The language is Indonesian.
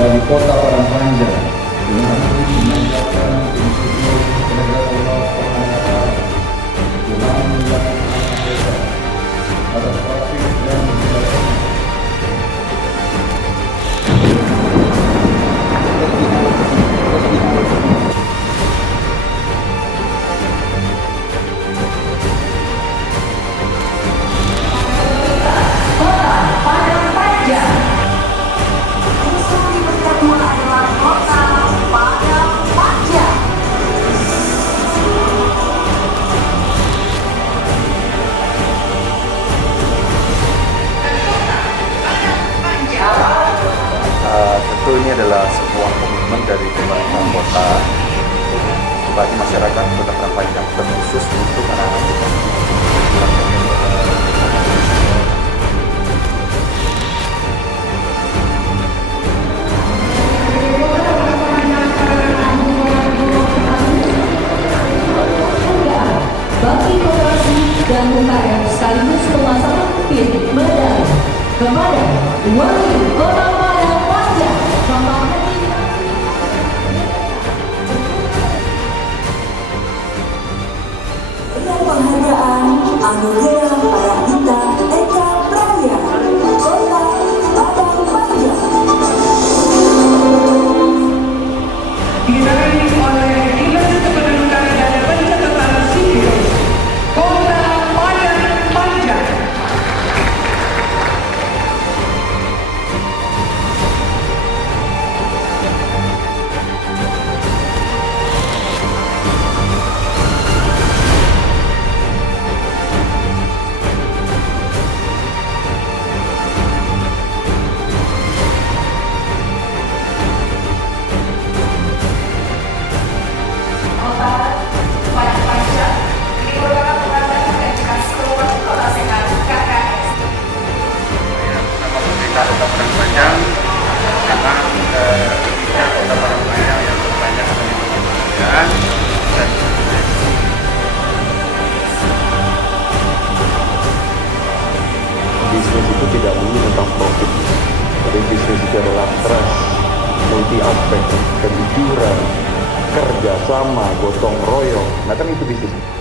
Wali Kota Parangpanjang dengan memanjatkan institusi kepada Allah Subhanahu Tuhan yang Maha Esa atas taufik dan hidayahnya. Tentu ini adalah sebuah komitmen dari pemerintah kota bagi masyarakat Kota Parangpanjang, terkhusus untuk anak-anak kita. Bakti Koperasi dan UKM sekaligus pemasangan pin medali kepada Wali Kota Parangpanjang Bapak Haji penghargaan anugerah para bintang Eka Praya Kota Parangpanjang diraih oleh Dinas Kependudukan dan Pencatatan Sipil Kota Parangpanjang. Kota Parangpanjang karena kita Kota Parangpanjang yang terbanyak ada di Kota dan bisnis itu tidak melulu tentang profit, tapi bisnis itu adalah trust, multi aspek, kejujuran, kerjasama, gotong royong. Nah kan itu bisnis.